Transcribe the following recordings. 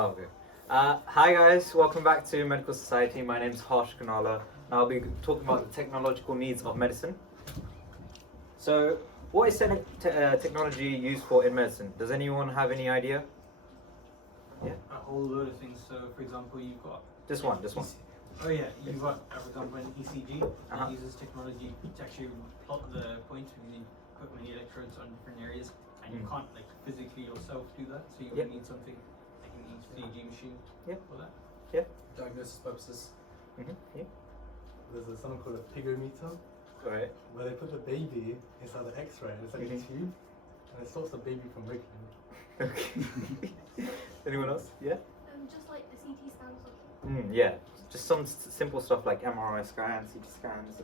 Oh, okay. Hi guys, welcome back to Medical Society. My name's Harsha Kanala, and I'll be talking about the technological needs of medicine. So, what is technology used for in medicine? Does anyone have any idea? Yeah. A whole load of things. So, for example, you've got Just one. Oh yeah, you've got, for example, an ECG that uses technology to actually plot the points. You need to put many electrodes on different areas, and you can't like physically yourself do that. So you would need something like an ECG machine for that. Yeah. Diagnosis purposes. Yeah. There's something called a pigometer, Alright. where they put the baby inside the X-ray, and it's like a tube, and it stops the baby from breaking. Okay. Anyone else? Yeah. Just like a CT scan or something. Yeah. Just some simple stuff like MRI scans, CT scans.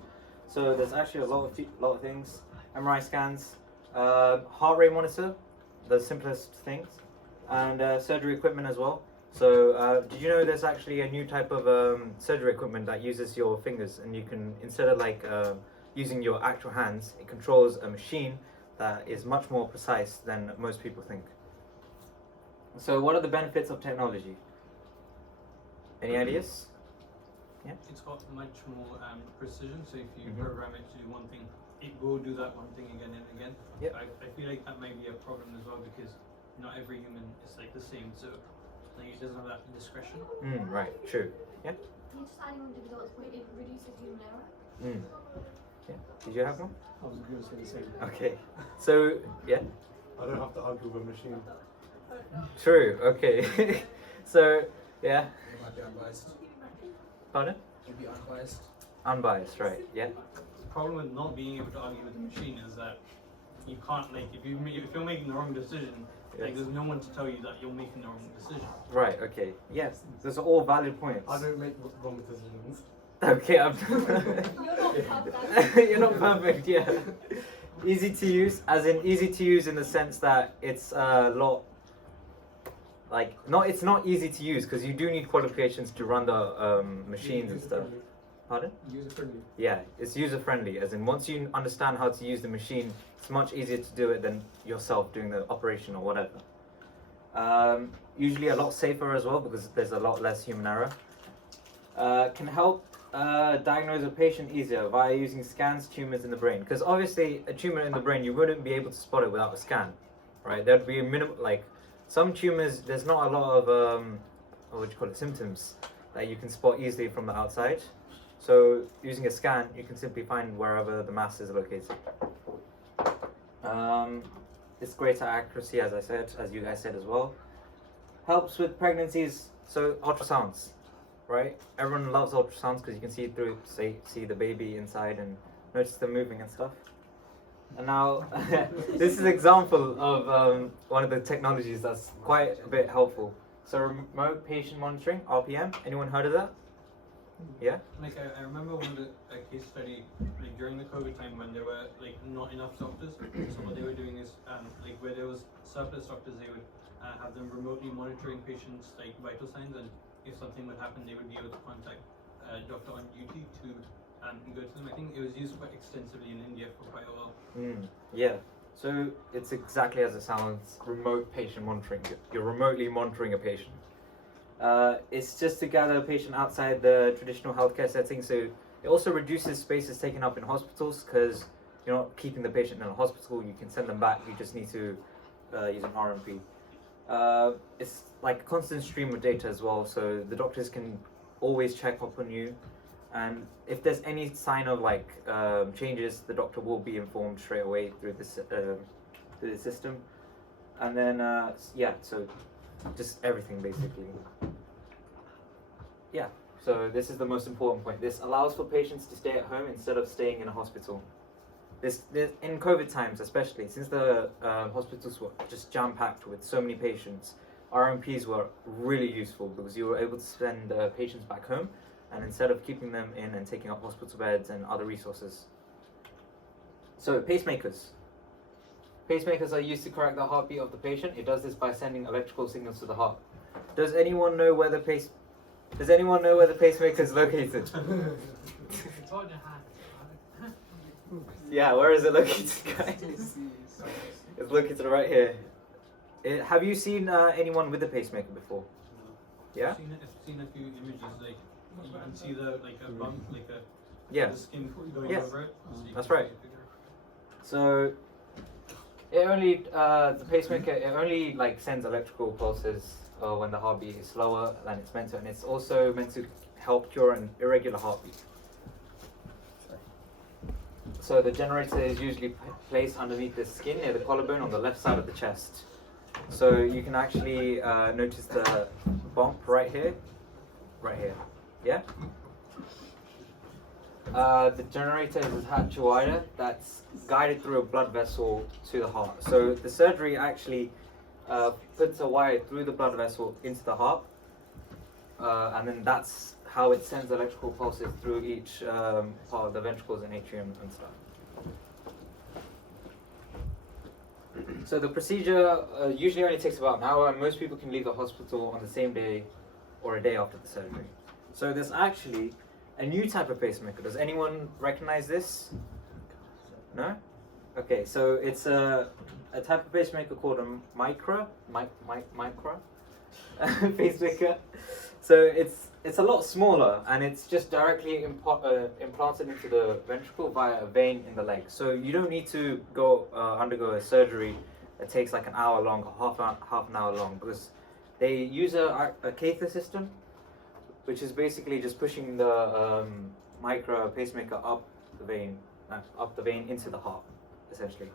So there's actually a lot of things. MRI scans, heart rate monitor, the simplest things, and surgery equipment as well. So did you know there's actually a new type of surgery equipment that uses your fingers, and you can, instead of like using your actual hands, it controls a machine that is much more precise than most people think. So what are the benefits of technology? Any ideas? Yeah. It's got much more precision. So if you program it to do one thing, it will do that one thing again and again. Yeah. I feel like that might be a problem as well, because not every human is like the same. So like it doesn't have that discretion. Right. True. Yeah. Just adding on to the doctor's point, it reduces human error. Yeah. Did you have one? I was going to say the same. Okay. So yeah. I don't have to argue with a machine. True. Okay. So yeah. It might be unbiased. Pardon? It'll be unbiased. Unbiased. Right. Yeah. The problem with not being able to argue with the machine is that you can't, like, if you're making the wrong decision, like there's no one to tell you that you're making the wrong decision. Right. Okay. Yes. Those are all valid points. I don't make wrong decisions. Okay. You're not perfect. You're not perfect. Yeah. Easy to use, as in easy to use in the sense that it's a lot. Like, it's not easy to use because you do need qualifications to run the machines and stuff. Pardon? User friendly. Yeah, it's user friendly, as in once you understand how to use the machine, it's much easier to do it than yourself doing the operation or whatever. Usually a lot safer as well because there's a lot less human error. Can help diagnose a patient easier via using scans, tumors in the brain. Because obviously a tumor in the brain, you wouldn't be able to spot it without a scan, right? There'd be a minimum, like some tumors, there's not a lot of, symptoms that you can spot easily from the outside. So using a scan, you can simply find wherever the mass is located. It's greater accuracy, as you guys said as well. Helps with pregnancies, so ultrasounds, right? Everyone loves ultrasounds because you can see through, see the baby inside and notice them moving and stuff. And now, this is an example of one of the technologies that's quite a bit helpful. So remote patient monitoring, RPM, anyone heard of that? Yeah? Like I remember one of the case study, like during the COVID time when there were like not enough doctors. So what they were doing is like where there was surplus doctors, they would have them remotely monitoring patients' like vital signs, and if something would happen, they would be able to contact a doctor on duty to go to them. I think it was used quite extensively in India for quite a while. Yeah. So it's exactly as it sounds, remote patient monitoring. You're remotely monitoring a patient. It's just to gather a patient outside the traditional healthcare setting. So it also reduces spaces taken up in hospitals because you're not keeping the patient in a hospital. You can send them back. You just need to use an RMP. It's like a constant stream of data as well. So the doctors can always check up on you. And if there's any sign of like changes, the doctor will be informed straight away through this through the system. And then so just everything basically. Yeah. So this is the most important point. This allows for patients to stay at home instead of staying in a hospital. This in COVID times, especially since the hospitals were just jam-packed with so many patients, RMPs were really useful because you were able to send patients back home. And instead of keeping them in and taking up hospital beds and other resources. So pacemakers. Pacemakers are used to correct the heartbeat of the patient. It does this by sending electrical signals to the heart. Does anyone know where the pacemaker is located? It's hard to have. Yeah, where is it located, guys? It's located right here. Have you seen anyone with a pacemaker before? Yeah? I've seen a few images, like you can see the like a bump, like a Yeah, the skin going Yeah. over it. So you That's can right. see the figure. so it only, the pacemaker, it only like sends electrical pulses when the heartbeat is slower than it's meant to, and it's also meant to help cure an irregular heartbeat. So the generator is usually placed underneath the skin near the collarbone on the left side of the chest. So you can actually notice the bump right here. Yeah? The generator is attached to a wire that's guided through a blood vessel to the heart. So the surgery actually puts a wire through the blood vessel into the heart, and then that's how it sends electrical pulses through each part of the ventricles and atrium and stuff. So the procedure usually only takes about an hour, and most people can leave the hospital on the same day or a day after the surgery. So there's actually a new type of pacemaker. Does anyone recognize this? No? Okay, so it's a type of pacemaker called a micro pacemaker. So it's a lot smaller, and it's just directly implanted into the ventricle via a vein in the leg. So you don't need to go undergo a surgery that takes like an hour long or half an hour long, because they use a catheter system, which is basically just pushing the micro pacemaker up the vein into the heart, essentially.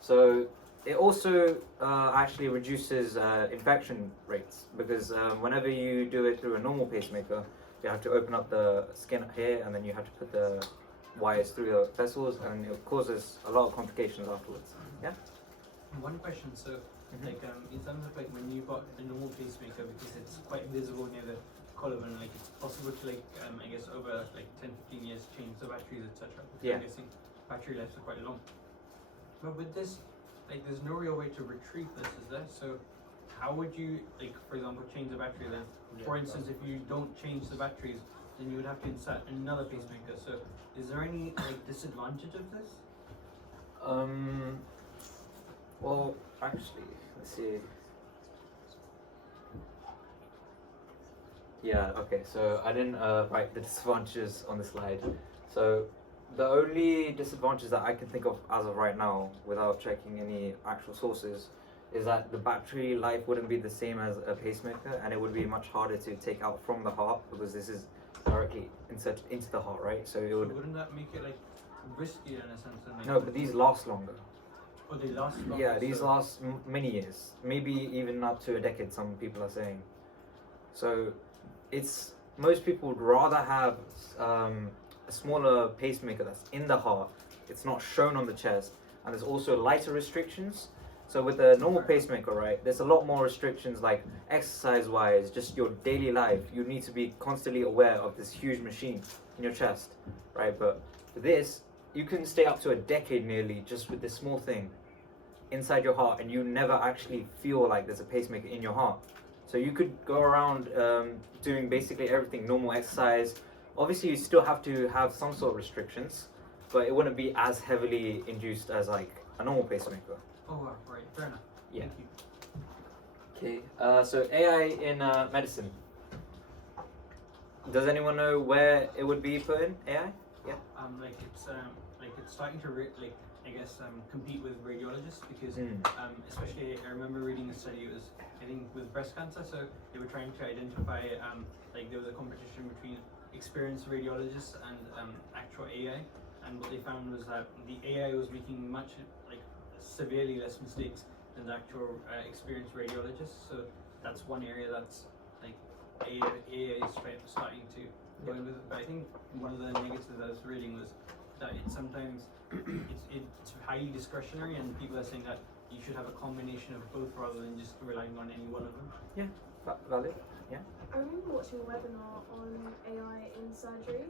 So it also actually reduces infection rates, because whenever you do it through a normal pacemaker, you have to open up the skin here, and then you have to put the wires through the vessels, and it causes a lot of complications afterwards. Yeah? One question, so like in terms of like when you've got a normal pacemaker, because it's quite visible near the collarbone, like it's possible to like I guess over like 10-15 years change the batteries, etc. Yeah. I'm guessing battery lives are quite long. But with this, like there's no real way to retrieve this, is there? So how would you, like for example, change the battery then? For instance, if you don't change the batteries, then you would have to insert another pacemaker. So is there any like disadvantage of this? Well, actually, let's see. Yeah, okay, so I didn't write the disadvantages on the slide. So the only disadvantage that I can think of as of right now, without checking any actual sources, is that the battery life wouldn't be the same as a pacemaker, and it would be much harder to take out from the heart, because this is directly inserted into the heart, right? So it So would. wouldn't that make it like riskier in a sense? Than, like, No, but these last longer. Oh, they last longer. Yeah, these so last many years, maybe even up to a decade, some people are saying. So it's, most people would rather have a smaller pacemaker that's in the heart. It's not shown on the chest, and there's also lighter restrictions. So with a normal pacemaker, right, there's a lot more restrictions, like exercise-wise, just your daily life. You need to be constantly aware of this huge machine in your chest, right? But for this, you can stay up to a decade nearly just with this small thing inside your heart, and you never actually feel like there's a pacemaker in your heart. So you could go around doing basically everything, normal exercise. Obviously, you still have to have some sort of restrictions, but it wouldn't be as heavily induced as like a normal pacemaker. Oh, wow, right, fair enough. Yeah. Thank you. Okay, so AI in medicine. Does anyone know where it would be put in, AI? Yeah. Like it's starting to compete with radiologists, because especially I remember reading a study. It was, I think, with breast cancer. So they were trying to identify like there was a competition between experienced radiologists and actual AI, and what they found was that the AI was making much like severely less mistakes than the actual experienced radiologists. So that's one area that's like AI is starting to go in with. But I think one of the negatives I was reading was that it's sometimes it's highly discretionary, and people are saying that you should have a combination of both rather than just relying on any one of them. Yeah. Valid. Yeah. I remember watching a webinar on AI in surgery,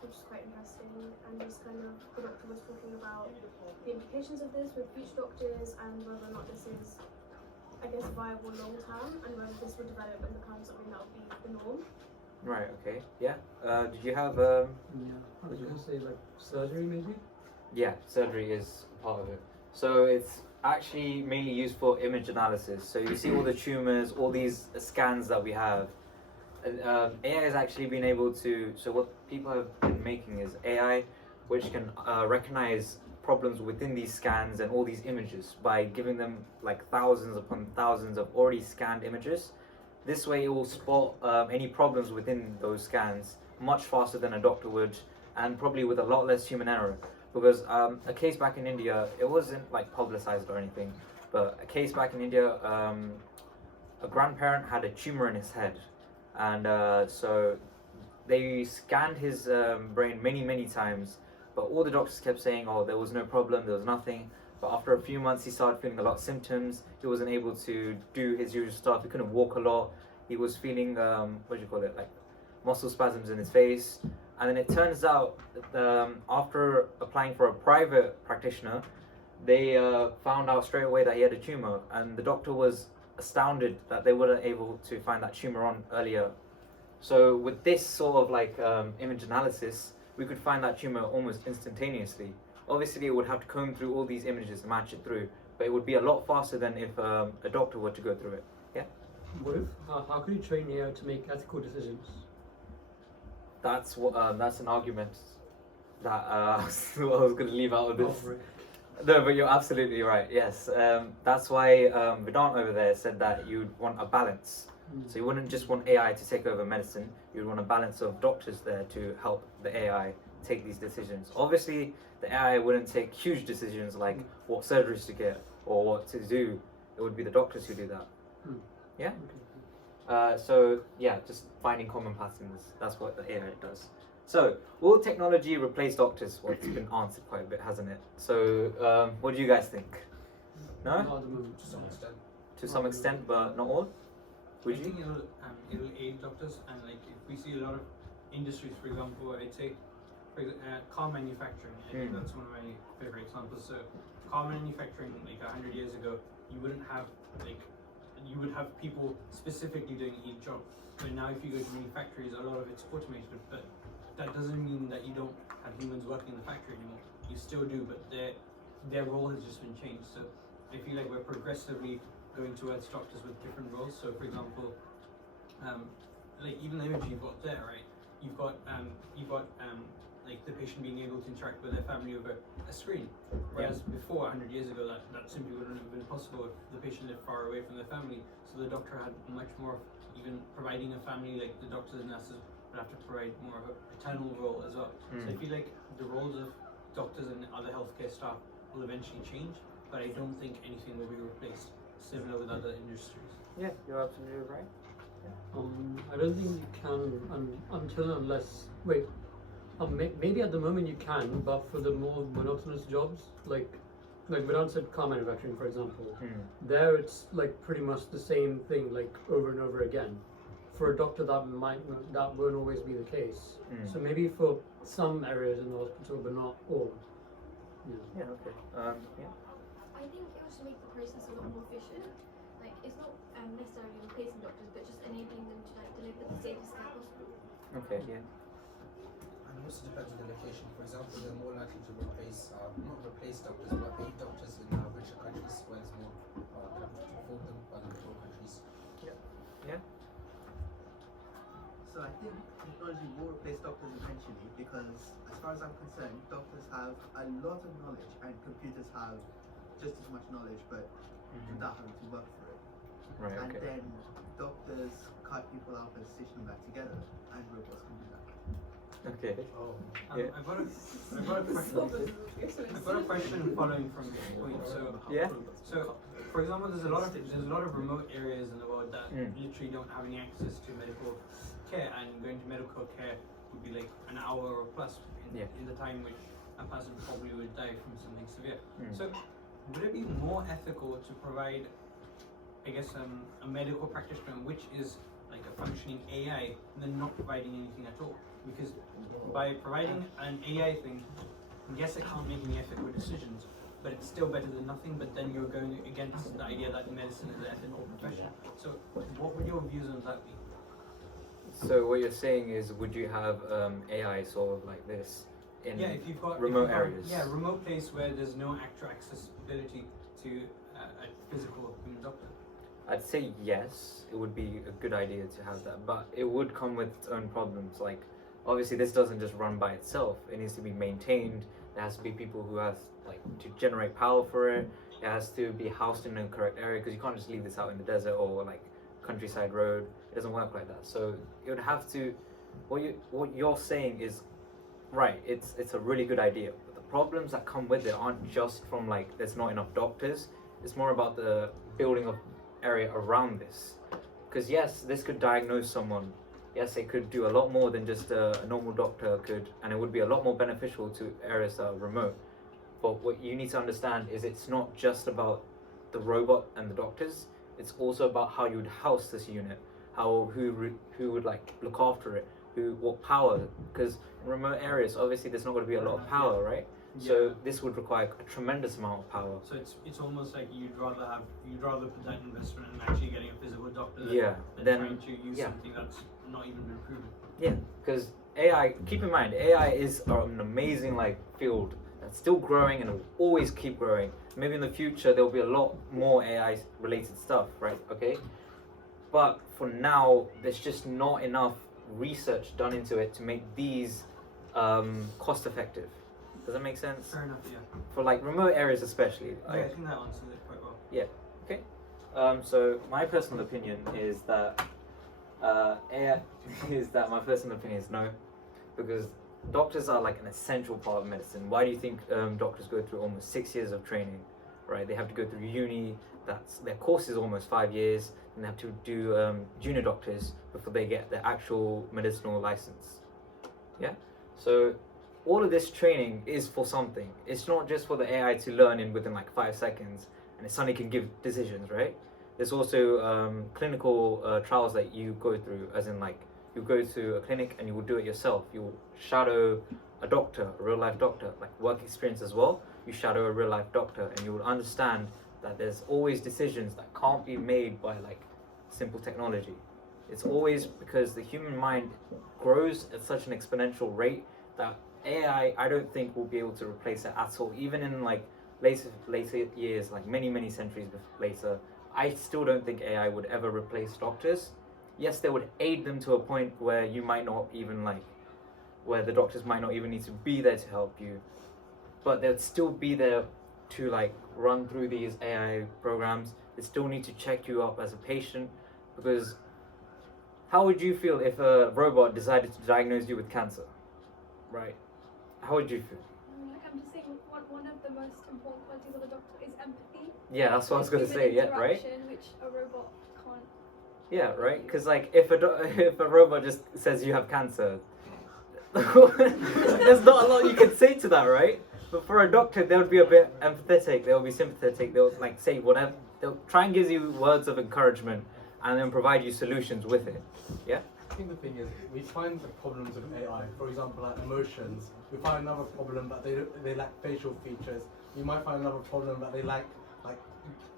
which is quite interesting, and just kind of the doctor was talking about the implications of this with future doctors, and whether or not this is, I guess, viable long term, and whether this would develop and become something that would be the norm. Right. Okay. Yeah. Did you have? Yeah. You can say like surgery maybe? Yeah, surgery is part of it. So it's actually mainly used for image analysis. So you see all the tumors, all these scans that we have. And, AI has actually been able to. So what people have been making is AI, which can recognize problems within these scans and all these images by giving them like thousands upon thousands of already scanned images. This way, it will spot any problems within those scans much faster than a doctor would, and probably with a lot less human error. Because a case back in India, it wasn't like publicized or anything, but a case back in India, a grandparent had a tumor in his head, and so they scanned his brain many times, but all the doctors kept saying, "Oh, there was no problem, there was nothing." But after a few months, he started feeling a lot of symptoms. He wasn't able to do his usual stuff. He couldn't walk a lot. He was feeling what do you call it, like muscle spasms in his face. And then it turns out after applying for a private practitioner, they found out straight away that he had a tumor, and the doctor was astounded that they weren't able to find that tumor on earlier. So with this sort of like image analysis, we could find that tumor almost instantaneously. Obviously, it would have to comb through all these images and match it through, but it would be a lot faster than if a doctor were to go through it. Yeah, What if, how could you train AI to make ethical decisions? that's what that's an argument that I was going to leave out of this. Oh, right. No, but you're absolutely right. Yes, that's why Vedant over there said that you'd want a balance. So you wouldn't just want AI to take over medicine. You'd want a balance of doctors there to help the AI take these decisions. Obviously, the AI wouldn't take huge decisions like what surgeries to get or what to do. It would be the doctors who do that. Yeah. So yeah, just finding common patterns. That's what the AI does. So will technology replace doctors? Well, it's been answered quite a bit, hasn't it? So what do you guys think? No, Not at the moment. To some extent. to some extent, but not all. Would I you? think it'll aid doctors, and like if we see a lot of industries, for example, I'd say car manufacturing. I think that's one of my favorite examples. So car manufacturing, like 100 years ago, you wouldn't have you would have people specifically doing each job. But now, if you go to many factories, a lot of it's automated. But that doesn't mean that you don't have humans working in the factory anymore. You still do, but their role has just been changed. So I feel like we're progressively going towards doctors with different roles. So, for example, like even the image you've got there, right? You've got like the patient being able to interact with their family over a screen. Whereas before, 100 years ago, that simply wouldn't have been possible if the patient lived far away from their family. So the doctor had much more of even providing a family, like the doctors and nurses would have to provide more of a paternal role as well. So I feel like the roles of doctors and other healthcare staff will eventually change, but I don't think anything will be replaced, similar with other industries. Yeah, you're absolutely right. I don't think you can until unless maybe at the moment you can, but for the more monotonous jobs, like Vedant said, car manufacturing, for example, there it's like pretty much the same thing, like over and over again. For a doctor, that won't always be the case. So maybe for some areas in the hospital, but not all. Yeah. Okay. Yeah. I think it will just make the process a lot more efficient. Like it's not necessarily replacing doctors, but just enabling them to like deliver the safest care possible. Okay. Yeah. And it also depends on the location. For example, they're more likely to replace, not replace doctors, but aid doctors in richer countries where it's more difficult to afford them than in poor countries. Yeah. So I think technology will replace doctors eventually because, as far as I'm concerned, doctors have a lot of knowledge and computers have just as much knowledge, but without having to work for it. Right. And Okay. then doctors cut people out and stitch them back together, and robots can do that. Okay. Oh. Yeah. I've got a question following from this point. So for example, there's a lot of remote areas in the world that literally don't have any access to medical care, and going to medical care would be like an hour or plus in the time which a person probably would die from something severe. So would it be more ethical to provide, I guess, a medical practitioner which is like a functioning AI than not providing anything at all? Because by providing an AI thing, yes, it can't make any ethical decisions, but it's still better than nothing. But then you're going against the idea that medicine is an ethical profession. So what would your views on that be? So what you're saying is, would you have AI sort of like this in If you've got remote areas? Yeah, remote place where there's no actual accessibility to a physical human doctor? I'd say yes, it would be a good idea to have that, but it would come with its own problems. Like, obviously, this doesn't just run by itself. It needs to be maintained. There has to be people who have like to generate power for it. It has to be housed in the correct area because you can't just leave this out in the desert or like countryside road. It doesn't work like that. So it would have to. What you're saying is right. It's a really good idea. But the problems that come with it aren't just from like there's not enough doctors. It's more about the building of area around this, because yes, this could diagnose someone. Yes, it could do a lot more than just a normal doctor could, and it would be a lot more beneficial to areas that are remote. But what you need to understand is it's not just about the robot and the doctors. It's also about how you would house this unit, who would like look after it, what power. Because in remote areas, obviously, there's not going to be a lot of power, right? So this would require a tremendous amount of power. So it's almost like you'd rather put that investment in actually getting a physical doctor than then trying to use something that's not even been proven. Yeah, because AI. Keep in mind, AI is an amazing like field that's still growing and will always keep growing. Maybe in the future there will be a lot more AI related stuff, right? Okay, but for now, there's just not enough research done into it to make these cost effective. Does that make sense? Fair enough, yeah. For like remote areas especially. I think that answers it quite well. Yeah. Okay. So my personal opinion is that AI my personal opinion is no, because doctors are like an essential part of medicine. Why do you think doctors go through almost 6 years of training? Right. They have to go through uni. Their course is almost 5 years, and they have to do junior doctors before they get their actual medicinal license. Yeah. So all of this training is for something. It's not just for the AI to learn in within like 5 seconds and it suddenly can give decisions, right? There's also clinical trials that you go through, as in like you go to a clinic and you will do it yourself. You'll shadow a doctor, a real life doctor, like work experience as well. You shadow a real life doctor and you will understand that there's always decisions that can't be made by like simple technology. It's always because the human mind grows at such an exponential rate that AI, I don't think, will be able to replace it at all. Even in like later years, like many centuries later, I still don't think AI would ever replace doctors. Yes, they would aid them to a point where you might not even like, where the doctors might not even need to be there to help you, but they'd still be there to like run through these AI programs. They still need to check you up as a patient, because how would you feel if a robot decided to diagnose you with cancer, right? How would you feel? Like I'm just saying, one of the most important qualities of a doctor is empathy. Yeah, that's what I was going to say, yeah, right? Which a robot can't. Yeah, right? Because like if a robot just says you have cancer, there's not a lot you can say to that, right? But for a doctor, they would be a bit empathetic, they'll be sympathetic, they'll like say whatever, they'll try and give you words of encouragement and then provide you solutions with it. Yeah? I think the thing is, we find the problems of AI, for example, like emotions. We find another problem that they lack facial features. You might find another problem that they lack like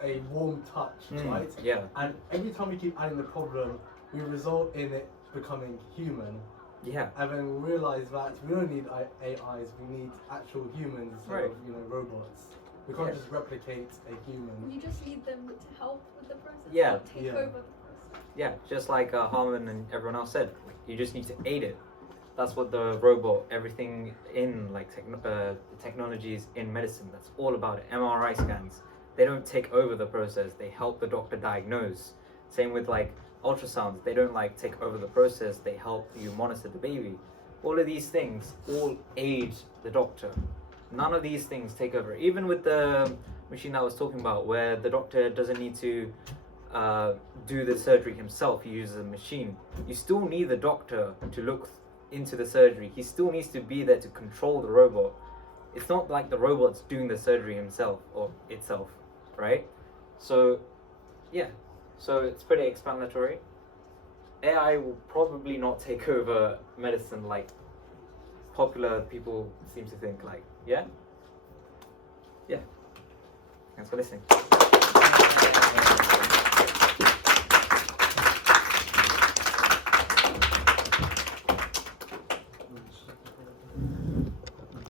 a warm touch, right? Yeah. And every time we keep adding the problem, we result in it becoming human. Yeah. And then we realize that we don't need AIs, we need actual humans instead of robots. We can't just replicate a human. You just need them to help with the process. Yeah. Not take over the process. Yeah, just like Harman and everyone else said, you just need to aid it. That's what the robot, everything in like the technologies in medicine, that's all about it. MRI scans, they don't take over the process, they help the doctor diagnose. Same with like ultrasounds, they don't like take over the process, they help you monitor the baby. All of these things all aid the doctor. None of these things take over. Even with the machine that I was talking about, where the doctor doesn't need to do the surgery himself, he uses a machine. You still need the doctor to look into the surgery. He still needs to be there to control the robot. It's not like the robot's doing the surgery himself or itself, right? So, yeah. So it's pretty explanatory. AI will probably not take over medicine like popular people seem to think, like, yeah? Yeah. Thanks for listening.